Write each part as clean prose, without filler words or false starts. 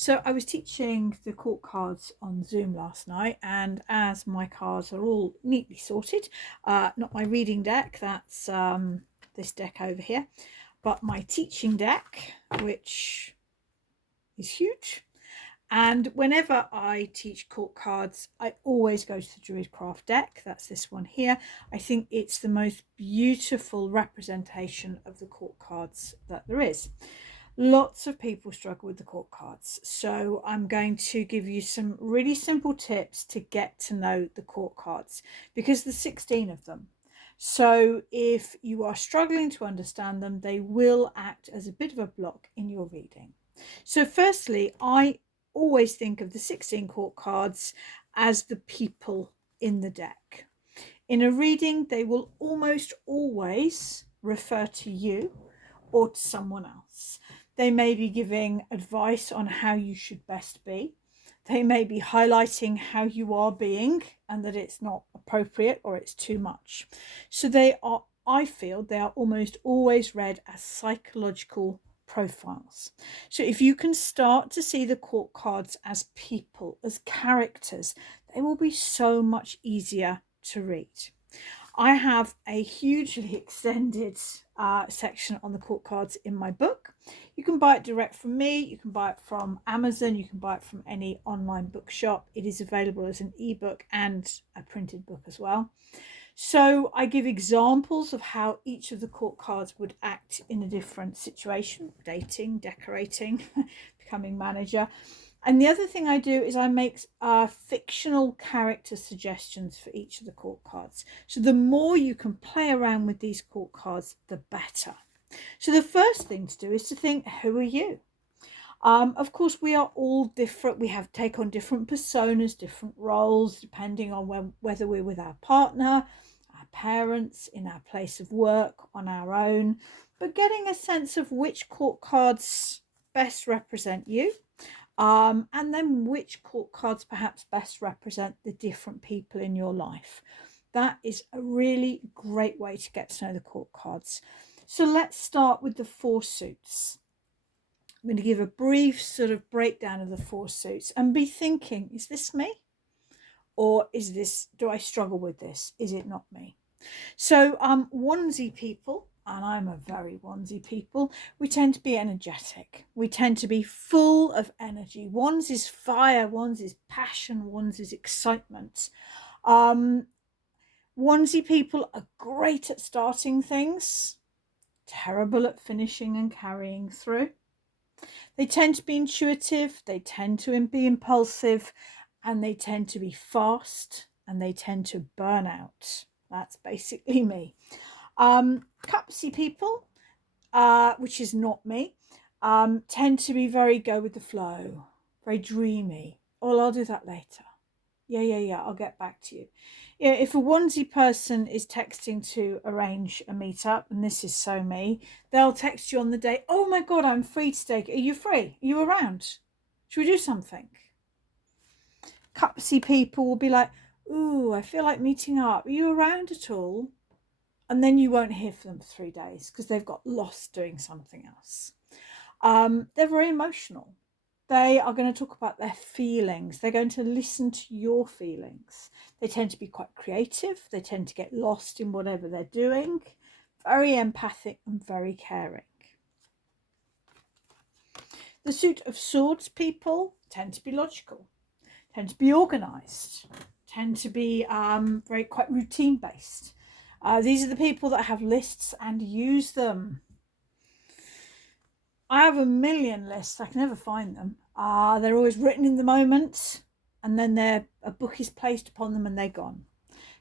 So I was teaching the court cards on Zoom last night, and as my cards are all neatly sorted, not my reading deck, that's this deck over here, but my teaching deck, which is huge. And whenever I teach court cards, I always go to the Druidcraft deck. That's this one here. I think it's the most beautiful representation of the court cards that there is. Lots of people struggle with the court cards, so I'm going to give you some really simple tips to get to know the court cards because there's 16 of them. So if you are struggling to understand them, they will act as a bit of a block in your reading. So firstly, I always think of the 16 court cards as the people in the deck. In a reading, they will almost always refer to you or to someone else. They may be giving advice on how you should best be. They may be highlighting how you are being and that it's not appropriate or it's too much. So I feel they are almost always read as psychological profiles. So if you can start to see the court cards as people, as characters, they will be so much easier to read. I have a hugely extended section on the court cards in my book. You can buy it direct from me, you can buy it from Amazon, you can buy it from any online bookshop. It is available as an ebook and a printed book as well. So I give examples of how each of the court cards would act in a different situation: dating, decorating, becoming manager. And the other thing I do is I make fictional character suggestions for each of the court cards. So the more you can play around with these court cards, the better. So the first thing to do is to think, who are you? Of course, we are all different. We take on different personas, different roles, depending on whether we're with our partner, our parents, in our place of work, on our own. But getting a sense of which court cards best represent you. And then which court cards perhaps best represent the different people in your life. That is a really great way to get to know the court cards. So let's start with the four suits. I'm going to give a brief sort of breakdown of the four suits and be thinking, is this me? Or do I struggle with this? Is it not me? So onesie people, and I'm a very onesie people, we tend to be energetic. We tend to be full of energy. One's is fire, one's is passion, one's is excitement. Onesie people are great at starting things, terrible at finishing and carrying through. They tend to be intuitive, they tend to be impulsive, and they tend to be fast, and they tend to burn out. That's basically me. Cupsy people, which is not me, tend to be very go with the flow, very dreamy. Oh, I'll do that later. Yeah, I'll get back to you. Yeah, if a onesie person is texting to arrange a meetup, and this is so me, they'll text you on the day, oh my God, I'm free today. Are you free? Are you around? Should we do something? Cupsy people will be like, ooh, I feel like meeting up. Are you around at all? And then you won't hear from them for 3 days because they've got lost doing something else. They're very emotional. They are going to talk about their feelings. They're going to listen to your feelings. They tend to be quite creative. They tend to get lost in whatever they're doing. Very empathic and very caring. The suit of swords people tend to be logical, tend to be organised, tend to be quite routine based. These are the people that have lists and use them. I have a million lists. I can never find them. They're always written in the moment, and then a book is placed upon them and they're gone.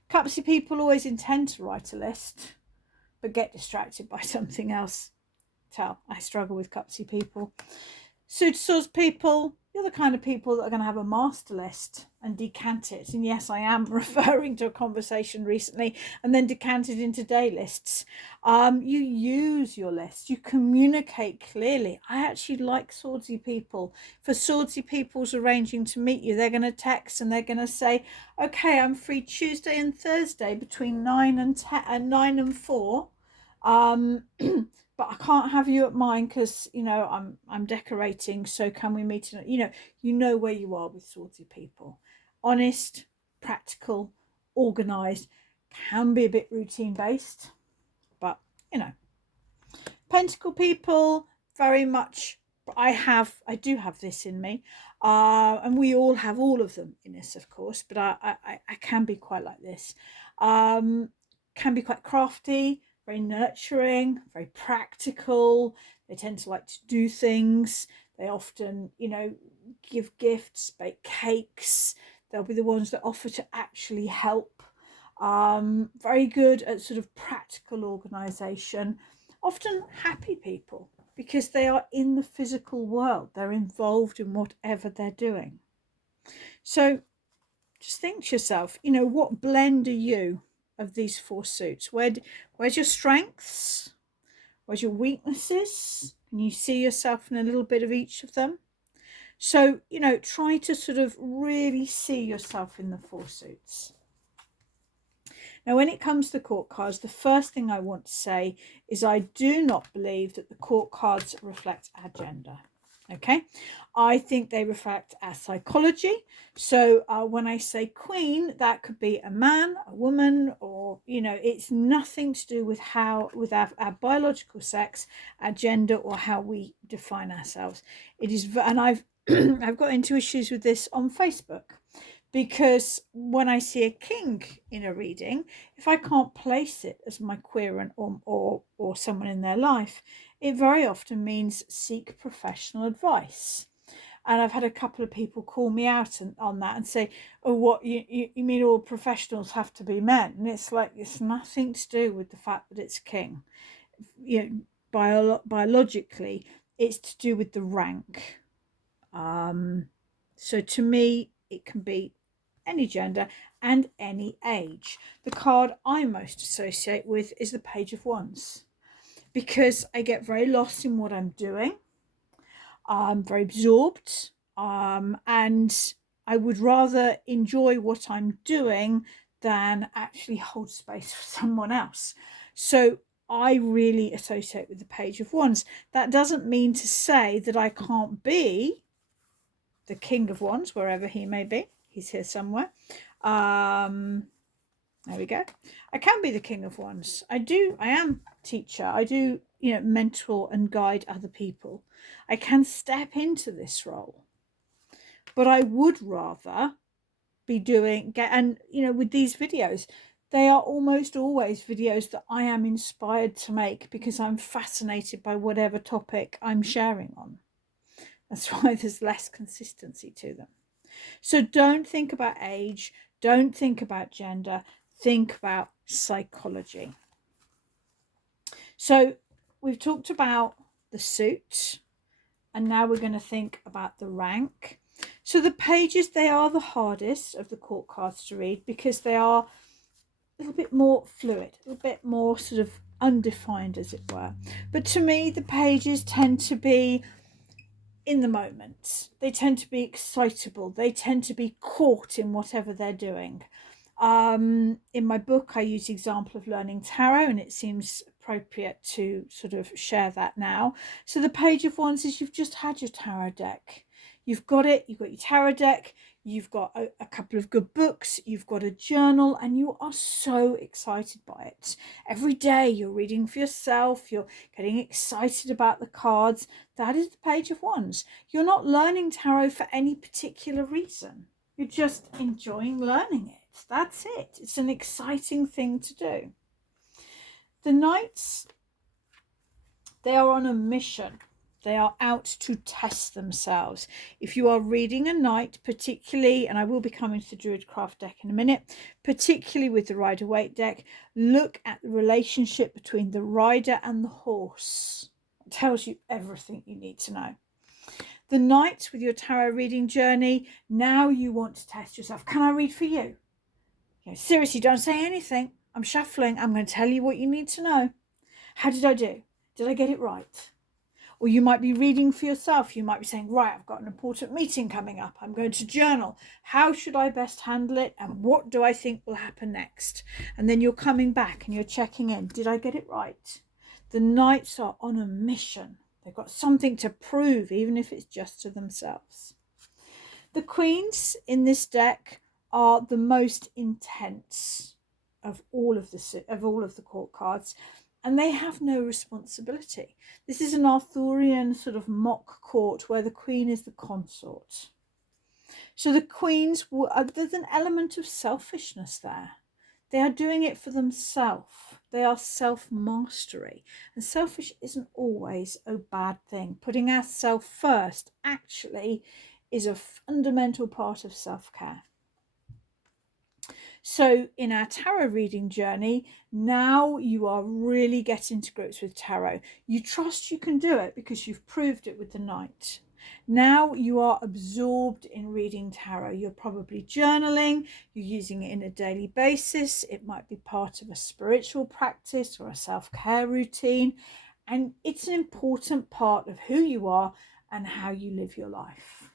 Cupsy people always intend to write a list, but get distracted by something else. I struggle with cupsy people. Suited swords people, you're the kind of people that are going to have a master list and decant it. And yes, I am referring to a conversation recently and then decanted into day lists. You use your list, you communicate clearly. I actually like swordsy people. For swordsy people's arranging to meet you, they're going to text and they're going to say, okay, I'm free Tuesday and Thursday between 9 and 4. but I can't have you at mine because, I'm decorating. So can we meet? You know where you are with swordsy people. Honest, practical, organised, can be a bit routine based, but Pentacle people, very much. I do have this in me, and we all have all of them in us, of course. But I can be quite like this. Can be quite crafty, very nurturing, very practical. They tend to like to do things. They often, give gifts, bake cakes. They'll be the ones that offer to actually help. Very good at sort of practical organisation. Often happy people because they are in the physical world. They're involved in whatever they're doing. So just think to yourself, what blend are you of these 4 suits? Where's your strengths? Where's your weaknesses? Can you see yourself in a little bit of each of them? So, try to sort of really see yourself in the 4 suits. Now, when it comes to court cards, the first thing I want to say is I do not believe that the court cards reflect our gender. Okay, I think they reflect our psychology. So when I say queen, that could be a man, a woman, or it's nothing to do with our biological sex, our gender, or how we define ourselves. It is, and I've I've got into issues with this on Facebook. Because when I see a king in a reading, if I can't place it as my querent or someone in their life, it very often means seek professional advice. And I've had a couple of people call me out on that and say, "Oh, what you mean all professionals have to be men?" And it's like, it's nothing to do with the fact that it's king. Biologically, it's to do with the rank. So to me, it can be any gender and any age. The card I most associate with is the Page of Wands, because I get very lost in what I'm doing. I'm very absorbed, and I would rather enjoy what I'm doing than actually hold space for someone else. So I really associate with the Page of Wands. That doesn't mean to say that I can't be the King of Wands, wherever he may be. He's here somewhere. There we go. I can be the King of Wands. I am teacher. I do, mentor and guide other people. I can step into this role. But I would rather be with these videos, they are almost always videos that I am inspired to make because I'm fascinated by whatever topic I'm sharing on. That's why there's less consistency to them. So don't think about age, don't think about gender, think about psychology. So we've talked about the suit, and now we're going to think about the rank. So the pages, they are the hardest of the court cards to read because they are a little bit more fluid, a little bit more sort of undefined, as it were. But to me, the pages tend to be in the moment. They tend to be excitable. They tend to be caught in whatever they're doing. In my book, I use the example of learning tarot, and it seems appropriate to sort of share that now. So the Page of Wands is you've just had your tarot deck. You've got it. You've got your tarot deck. You've got a couple of good books. You've got a journal, and you are so excited by it. Every day you're reading for yourself. You're getting excited about the cards. That is the Page of Wands. You're not learning tarot for any particular reason. You're just enjoying learning it. That's it. It's an exciting thing to do. The Knights, they are on a mission. They are out to test themselves. If you are reading a Knight, particularly, and I will be coming to the Druidcraft deck in a minute, particularly with the Rider-Waite deck, look at the relationship between the rider and the horse. It tells you everything you need to know. The Knight, with your tarot reading journey, now you want to test yourself. Can I read for you? Seriously, don't say anything. I'm shuffling. I'm going to tell you what you need to know. How did I do? Did I get it right? Or you might be reading for yourself. You might be saying, right, I've got an important meeting coming up. I'm going to journal. How should I best handle it? And what do I think will happen next? And then you're coming back and you're checking in. Did I get it right? The knights are on a mission. They've got something to prove, even if it's just to themselves. The queens in this deck are the most intense of all of the court cards, and they have no responsibility. This is an Arthurian sort of mock court where the queen is the consort. So the queens, there's an element of selfishness there. They are doing it for themselves. They are self-mastery. And selfish isn't always a bad thing. Putting ourselves first actually is a fundamental part of self-care. So in our tarot reading journey, now you are really getting to grips with tarot. You trust you can do it because you've proved it with the Knight. Now you are absorbed in reading tarot. You're probably journaling, you're using it in a daily basis. It might be part of a spiritual practice or a self-care routine. And it's an important part of who you are and how you live your life.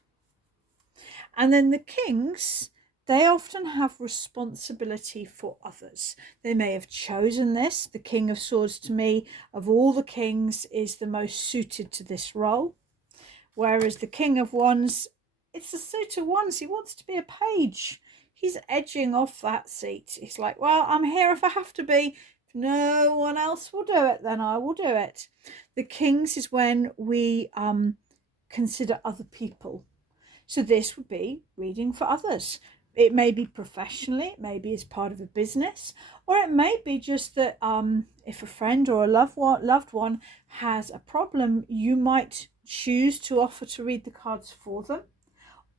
And then the kings, they often have responsibility for others. They may have chosen this. The King of Swords, to me, of all the kings, is the most suited to this role. Whereas the King of Wands, it's a suit of wands. He wants to be a page. He's edging off that seat. He's like, well, I'm here if I have to be. If no one else will do it, then I will do it. The kings is when we consider other people. So this would be reading for others. It may be professionally, it may be as part of a business, or it may be just that if a friend or a loved one has a problem, you might choose to offer to read the cards for them.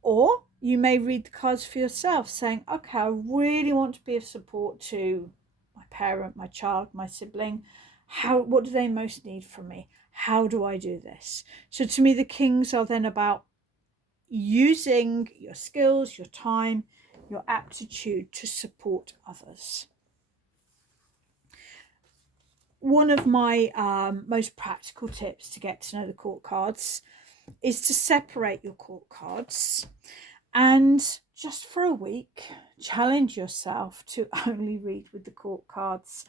Or you may read the cards for yourself, saying, okay, I really want to be of support to my parent, my child, my sibling. What do they most need from me? How do I do this? So to me, the kings are then about using your skills, your time, your aptitude to support others. One of my most practical tips to get to know the court cards is to separate your court cards and just for a week challenge yourself to only read with the court cards.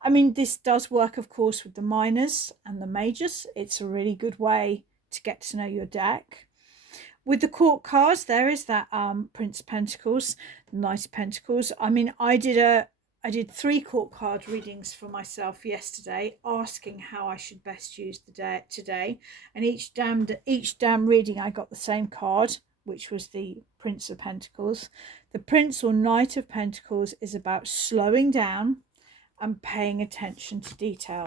I mean, this does work, of course, with the minors and the majors. It's a really good way to get to know your deck. With the court cards, there is that Prince of Pentacles, Knight of Pentacles. I mean, I did 3 court card readings for myself yesterday, asking how I should best use the deck today. And each damn reading, I got the same card, which was the Prince of Pentacles. The Prince or Knight of Pentacles is about slowing down and paying attention to detail.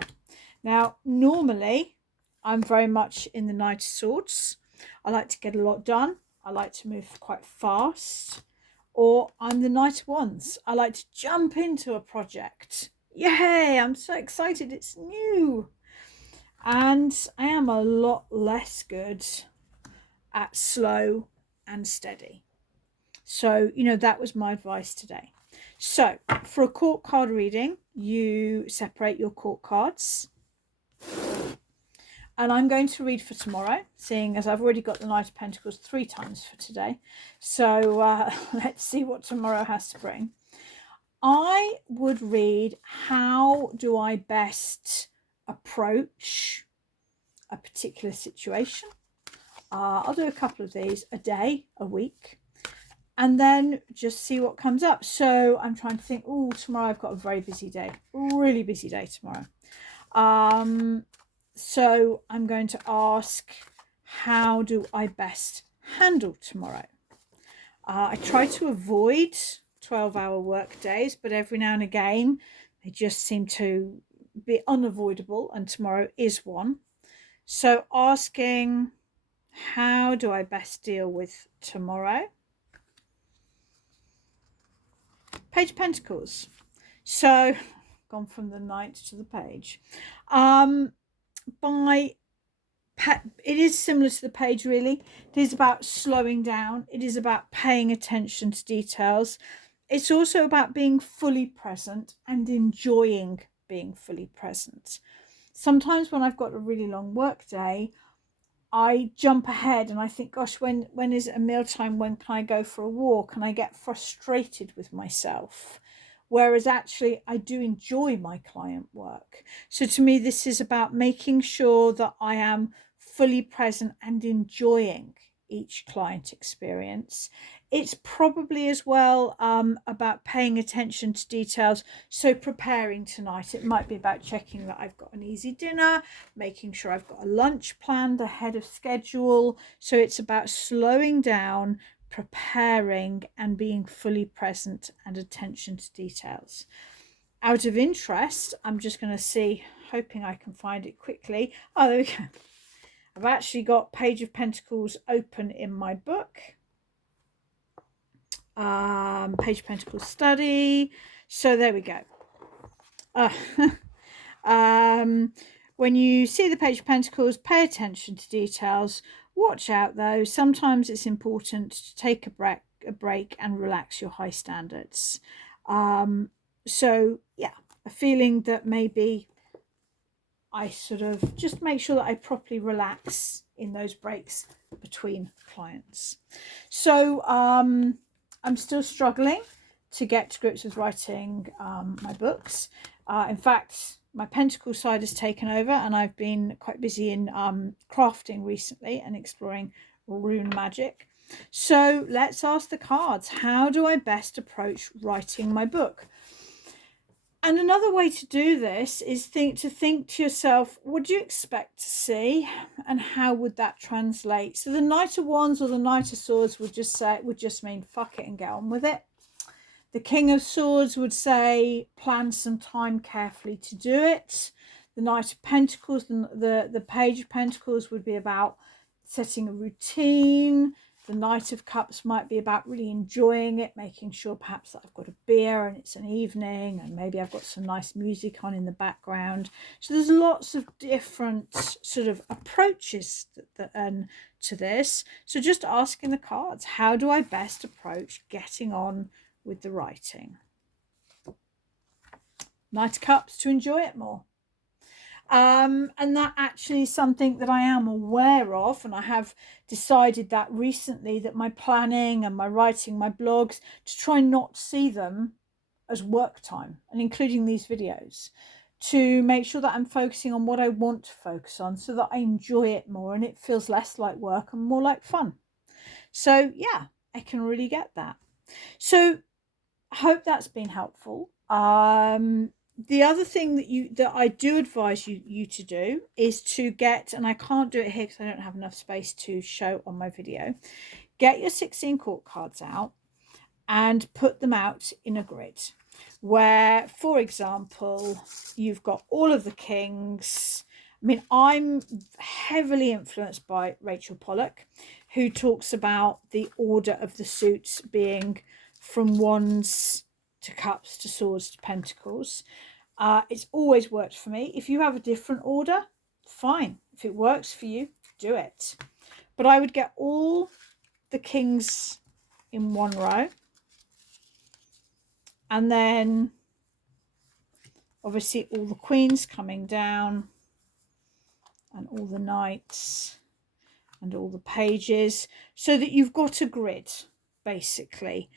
Now, normally, I'm very much in the Knight of Swords. I like to get a lot done. I like to move quite fast. Or I'm the Knight of Wands. I like to jump into a project. Yay, I'm so excited, it's new. And I am a lot less good at slow and steady. So, that was my advice today. So, for a court card reading, you separate your court cards. And I'm going to read for tomorrow, seeing as I've already got the Knight of Pentacles 3 times for today. So let's see what tomorrow has to bring. I would read, how do I best approach a particular situation? I'll do a couple of these, a day, a week, and then just see what comes up. So I'm trying to think, tomorrow I've got a very busy day, really busy day tomorrow. So I'm going to ask, how do I best handle tomorrow? I try to avoid 12-hour work days, but every now and again, they just seem to be unavoidable, and tomorrow is one. So asking, how do I best deal with tomorrow? Page of Pentacles. So, gone from the Knight to the Page. It is similar to the Page, really. It is about slowing down. It is about paying attention to details. It's also about being fully present and enjoying being fully present. Sometimes when I've got a really long work day, I jump ahead and I think, gosh, when is it a mealtime? When can I go for a walk? And I get frustrated with myself whereas actually I do enjoy my client work. So to me, this is about making sure that I am fully present and enjoying each client experience. It's probably as well about paying attention to details. So preparing tonight, it might be about checking that I've got an easy dinner, making sure I've got a lunch planned ahead of schedule. So it's about slowing down, preparing, and being fully present and attention to details. Out of interest, I'm just going to see, hoping I can find it quickly. Oh, there we go. I've actually got Page of Pentacles open in my book. Page of Pentacles study. So there we go. When you see the Page of Pentacles, pay attention to details. Watch out though. Sometimes it's important to take a break and relax your high standards. So yeah, a feeling that maybe I sort of just make sure that I properly relax in those breaks between clients. So I'm still struggling to get to grips with writing my books. In fact, my Pentacle side has taken over, and I've been quite busy in crafting recently and exploring rune magic. So let's ask the cards, how do I best approach writing my book? And another way to do this is think to yourself, what do you expect to see, and how would that translate? So the Knight of Wands or the Knight of Swords would just mean fuck it and get on with it. The King of Swords would say plan some time carefully to do it. The Knight of Pentacles, the Page of Pentacles would be about setting a routine. The Knight of Cups might be about really enjoying it, making sure perhaps that I've got a beer and it's an evening, and maybe I've got some nice music on in the background. So there's lots of different sort of approaches to this. So just asking the cards, how do I best approach getting on with the writing? Knight of Cups, to enjoy it more. And that actually is something that I am aware of, and I have decided that recently, that my planning and my writing, my blogs, to try not see them as work time, and including these videos, to make sure that I'm focusing on what I want to focus on so that I enjoy it more and it feels less like work and more like fun. So yeah, I can really get that. So I hope that's been helpful. The other thing that I do advise you to do is to get, and I can't do it here because I don't have enough space to show on my video, get your 16 court cards out and put them out in a grid where, for example, you've got all of the kings. I mean, I'm heavily influenced by Rachel Pollack, who talks about the order of the suits being from wands to cups to swords to pentacles. It's always worked for me. If you have a different order, fine. If it works for you, do it. But I would get all the kings in one row, and then obviously all the queens coming down, and all the knights and all the pages, so that you've got a grid basically,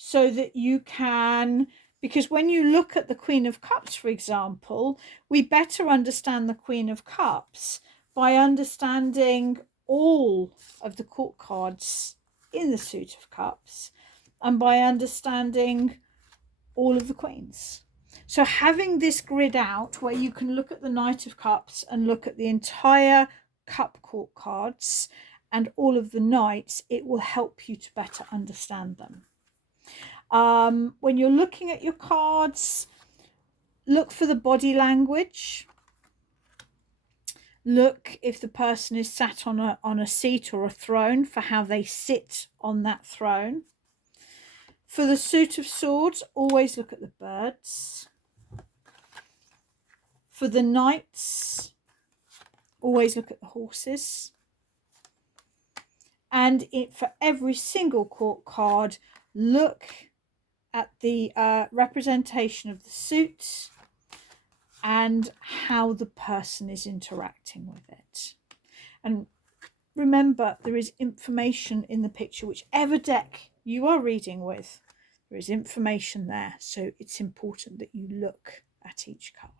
so that you can, because when you look at the Queen of Cups, for example, we better understand the Queen of Cups by understanding all of the court cards in the suit of cups, and by understanding all of the queens. So having this grid out where you can look at the Knight of Cups and look at the entire cup court cards and all of the knights, it will help you to better understand them. When you're looking at your cards, look for the body language. Look if the person is sat on a seat or a throne, for how they sit on that throne. For the suit of swords, always look at the birds. For the knights, always look at the horses. And for every single court card, look at the representation of the suit and how the person is interacting with it. And remember, there is information in the picture, whichever deck you are reading with. There is information there, so it's important that you look at each card.